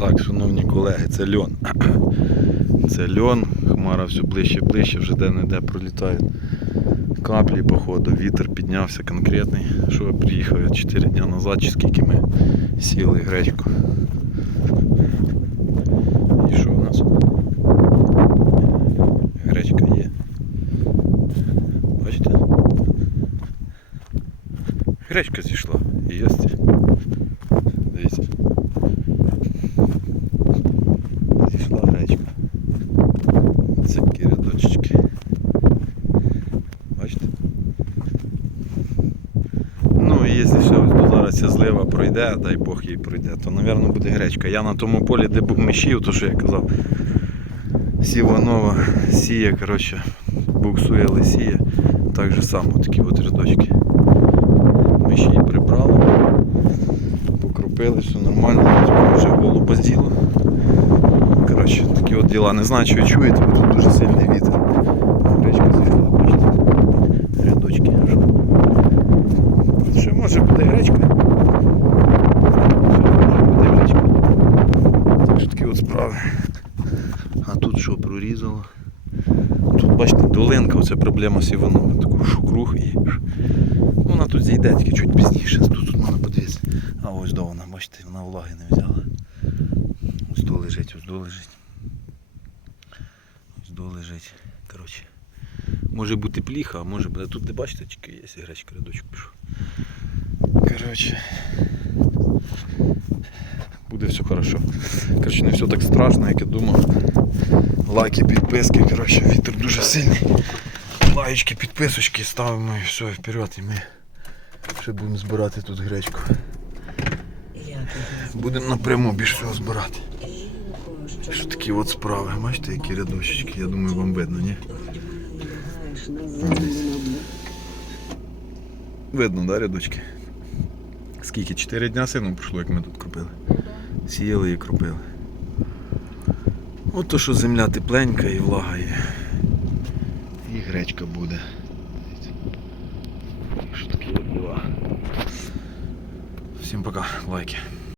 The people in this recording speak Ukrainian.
Так, шановні колеги, це льон. Це льон, хмара все ближче-ближче, вже де-не-де пролітають каплі, походу, вітер піднявся конкретний. Що я приїхав 4 дні назад, чи скільки ми сіли гречку. І що у нас? Гречка є. Бачите? Гречка зійшла. Є. Дивіться. Зійшла гречка. Це такі рядочки. Бачите? Ну і якщо ще ось до зараз ця злива пройде, дай Бог їй пройде, то, мабуть, буде гречка. Я на тому полі, де був мишів, то що я казав, Сіванова сіє, коротше, буксує, але сіє. Так же само такі от рядочки. Миші її прибрали, покропили, все нормально, вже голуба з'їло. Коротше, такі от діла. Не знаю, чи ви чуєте, бо тут дуже сильний вітер. Гречка зійшла, бачите. Рядочки. Ще може буде гречка. Ще може буде гречка. Так що такі от справи. А тут що прорізало? Тут, бачите, долинка, оце проблема з Іваном. Таку шукруг і. Ну, вона тут зійде тільки чуть пізніше. Тут, тут можна подивитися. А ось до вона, бачите, вона влаги не взяла. Ось до лежить, ось до лежить. Ось до лежить. Коротше. Може бути пліха, а може бути. Тут де бачите, тільки є гречка рядочок пішов. Коротше. Буде все хорошо. Коротше, не все так страшно, як я думав. Лайки, підписки, коротше, вітер дуже сильний. Лайочки, підписочки ставимо і все, вперед. І ми ще будемо збирати тут гречку. Будемо напряму більш всього збирати. Що такі от справи, бачите, які рядочки, я думаю, вам видно, ні? Видно, да, рядочки? Скільки? Чотири дня сину пройшло, як ми тут кропили. Сіяли і кропили. От то, що земля тепленька і влага є. І гречка буде. Що таке. Всім пока, лайки.